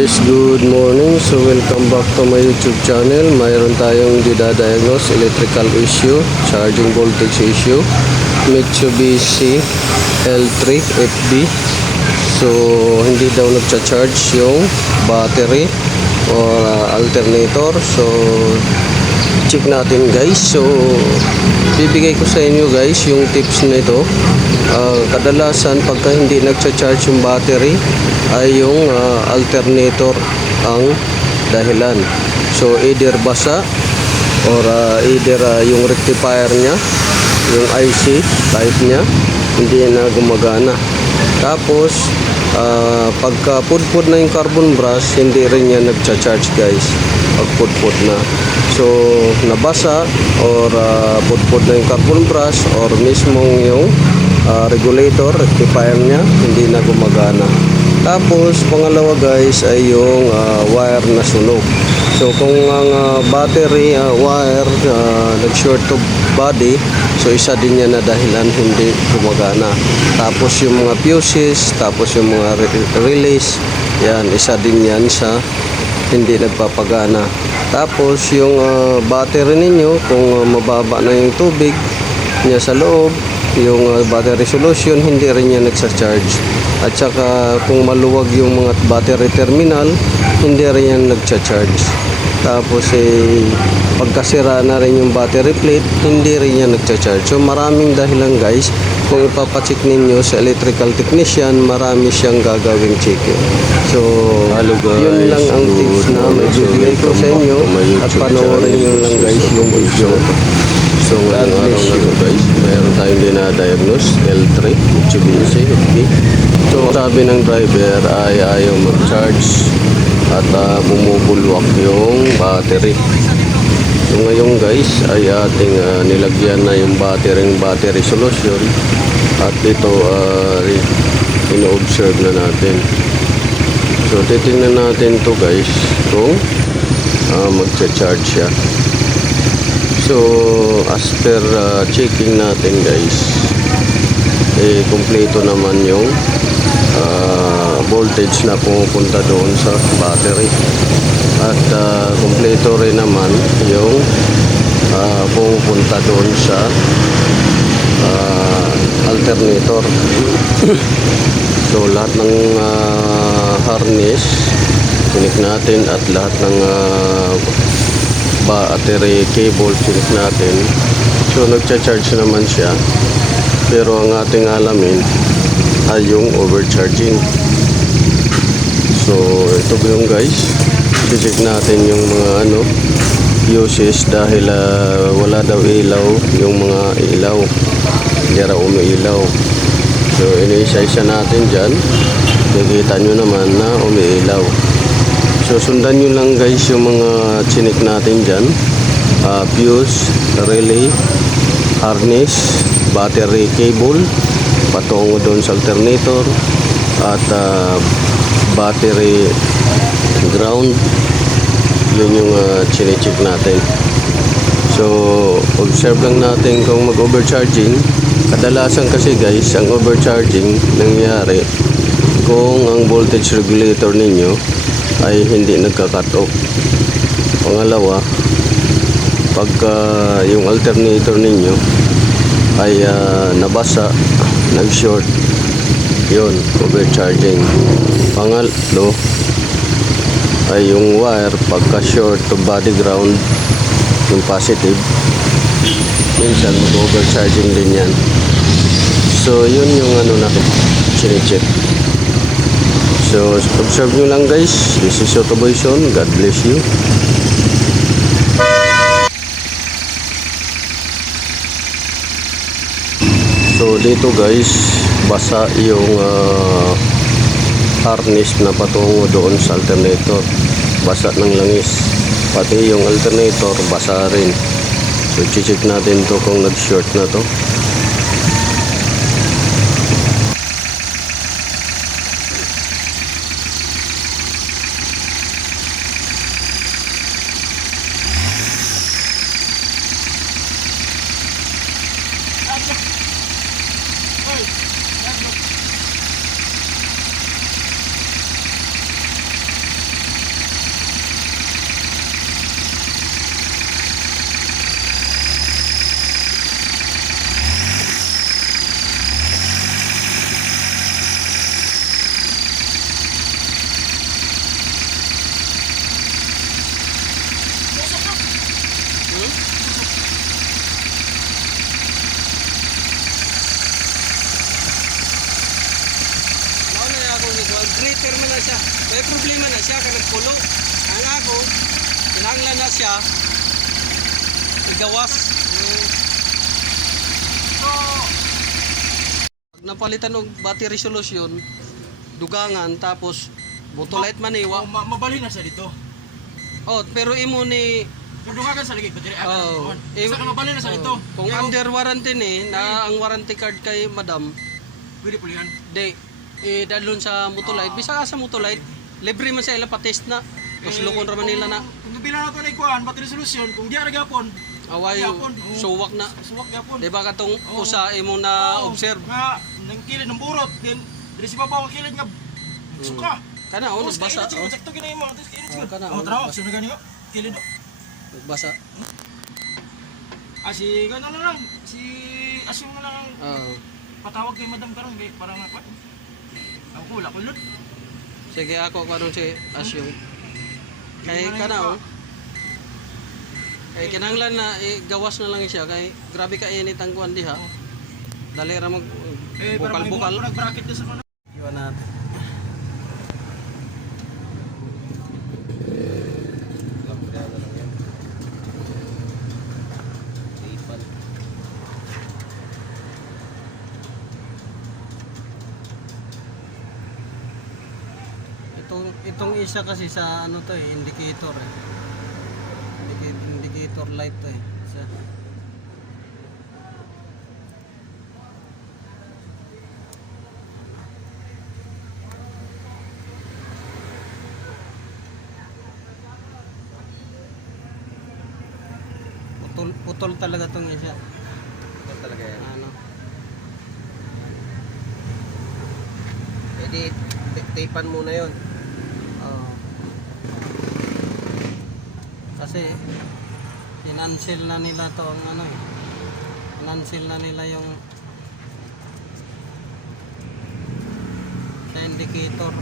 guys, good morning. So welcome back to my YouTube channel. Mayroon tayong didadiagnose electrical issue, charging voltage issue, Mitsubishi L3 FB. So hindi daw nagcha-charge yung battery or alternator. So check natin guys. So bibigay ko sa inyo guys yung tips nito. Kadalasan pagka hindi nagcha-charge yung battery ay yung alternator ang dahilan. So either basa or either yung rectifier nya, yung IC type nya hindi na gumagana. Tapos pagka pudpud na yung carbon brush, hindi rin yan nagcha-charge guys pag pudpud na. So nabasa or pudpud na yung carbon brush or mismong yung regulator, rectifier nya hindi na gumagana. Tapos pangalawa guys ay yung wire na sunog. So kung ang battery wire nag-short to body, so isa din yan na dahilan hindi gumagana. Tapos yung mga fuses, tapos yung mga relays, yan isa din yan sa hindi nagpapagana. Tapos yung battery ninyo kung mababa na yung tubig niya sa loob, yung battery solution hindi rin yan nagsa-charge. At saka kung maluwag yung mga battery terminal, hindi rin yan nagcha-charge. Tapos pagkasira na rin yung battery plate, hindi rin yan nagcha-charge. So maraming dahilan guys. Kung ipapacheck ninyo sa electrical technician, marami siyang gagawing checking. So hello guys, yun lang ang tips na may bibigay ko sa inyo. At panoorin nyo lang guys yung video. So ngayong araw na ito guys, mayroon tayong dinadiagnose L3 Mitsubishi FB. So sabi ng driver ay ayaw mag-charge at bumubulwak yung battery. So ngayon guys ay ating nilagyan na yung battery solution at ito ino-observe na natin. So titingnan natin to guys kung magcha-charge siya. So as per checking natin guys, kumpleto naman yung voltage na pumupunta doon sa battery at kumpleto rin naman yung pumupunta doon sa alternator. So lahat ng harness chinik natin at lahat ng battery cable chinik natin. So nagcha-charge naman siya, pero ang ating alamin ay yung overcharging. So ito yung guys, check natin yung mga fuses dahil wala daw ilaw yung mga ilaw, hindi raw umiilaw. So iniisa-isa natin dyan, nakikita nyo naman na umiilaw. So sundan nyo lang guys yung mga chinik natin dyan, fuse, relay, harness, battery cable patungo doon sa alternator at battery ground. Yun yung chinecheck natin. So observe lang natin kung mag-overcharging. Kadalasan kasi guys ang overcharging nangyari kung ang voltage regulator ninyo ay hindi nagka-cut off. Pangalawa, pagka yung alternator ninyo ay nabasa, nag-short, yun, overcharging. Pangatlo ay yung wire pagka short to body ground, yung positive, minsan mag-overcharging din yan. So yun yung na chinecheck. So observe nyo lang guys. This is Autoboyson. God bless you. So dito guys, basa yung harness na patungo doon sa alternator. Basa ng langis. Pati yung alternator basa rin. So check natin to kung nag-short na to. siya. May problema na siya kaya nagpulo. Ang ako, kinahanglan na siya igawas. So, pag napalitan og battery solution, dugangan tapos botolite man iwa. Mabali na siya dito. Oh, pero imo ni Dudugagan sa ligid battery. oh, Sa mabali na siya dito. kung Pero, under warranty ni na ang warranty card kay madam, pwede po yan. di dalon sa Motolite, bisa ka sa Motolite, libre man sa ila pa-test na. Tapos lukon ra man nila na Kung bilang nato na ikuan, battery solution, kung di ara gyapon, away suwak na. suwak gyapon. Di ba katong usa imo na observe? Nga nang kilid ng burot, then diri si babaw ang kilid nga suka. Kana oh nagbasa oh. Sakto gina imo, tapos kilid sigud. kana, Oh, trawa, sunod gani oh. Kilid. Nagbasa. Si gano na lang, si asyong na lang ang Oh. patawag kay madam karon kay para nga pa. Ako wala ko lud. Sige ako karon si Asyong. Kay kana oh. Kay kinahanglan na gawas na lang siya kay grabe ka init ang kuan diha. Dali ra mag bukal-bukal. Bracket sa kana. Iwan natin. Itong isa kasi sa ano to indicator indicator light to isa. Putol talaga tong isa. Putol talaga yan. Ano? Pwede tapean muna yun. Oo. Kasi financial na nila to ang ano financial na nila yung sa indicator.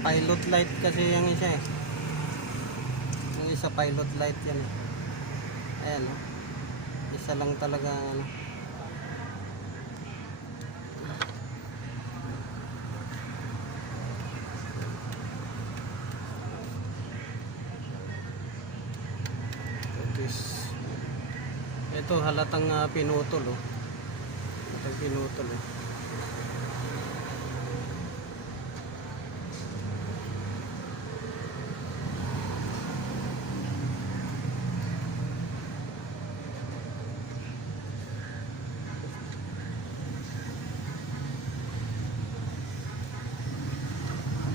Pilot light kasi yung isa yung isa pilot light yan ayan isa lang talaga ano. Ito halatang pinutol Halatang pinutol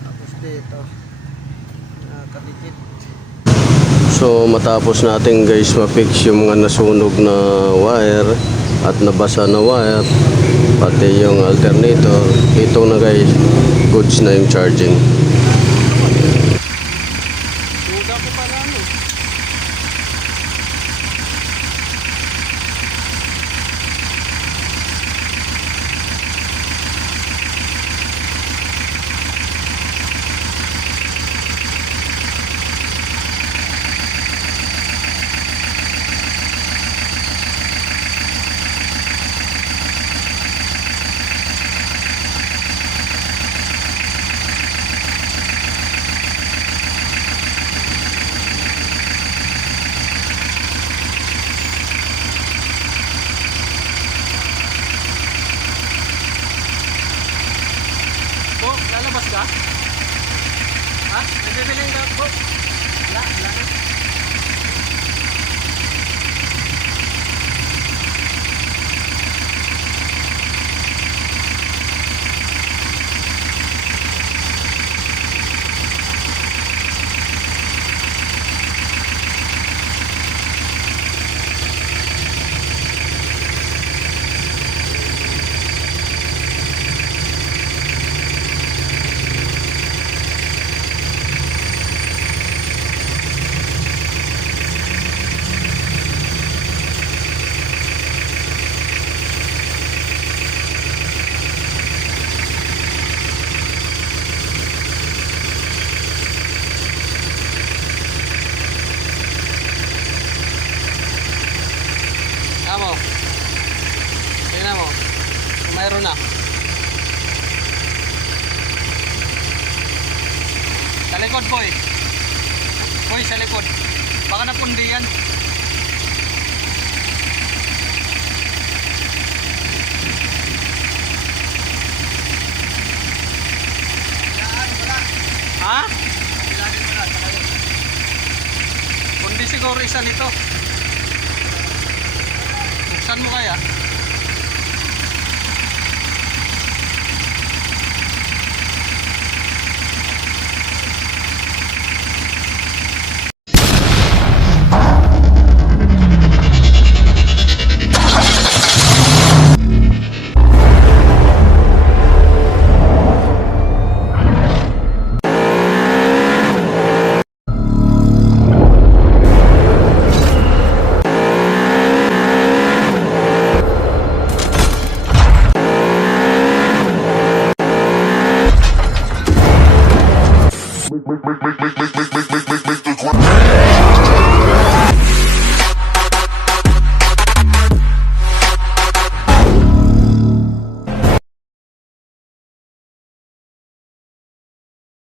Tapos dito nakadikit. So matapos natin guys ma-fix yung mga nasunog na wire at nabasa na wire pati yung alternator, ito na guys goods na yung charging. Suga ko pala ano. Lalabas ka? Ha? Nagbibiling ka po? Wala na. Amo. Tingnan mo. Mayroon na. boy. Boy, sa likod. Baka napundi yan. Ha? Kundi siguro isa nito. Buksan mo kaya? Make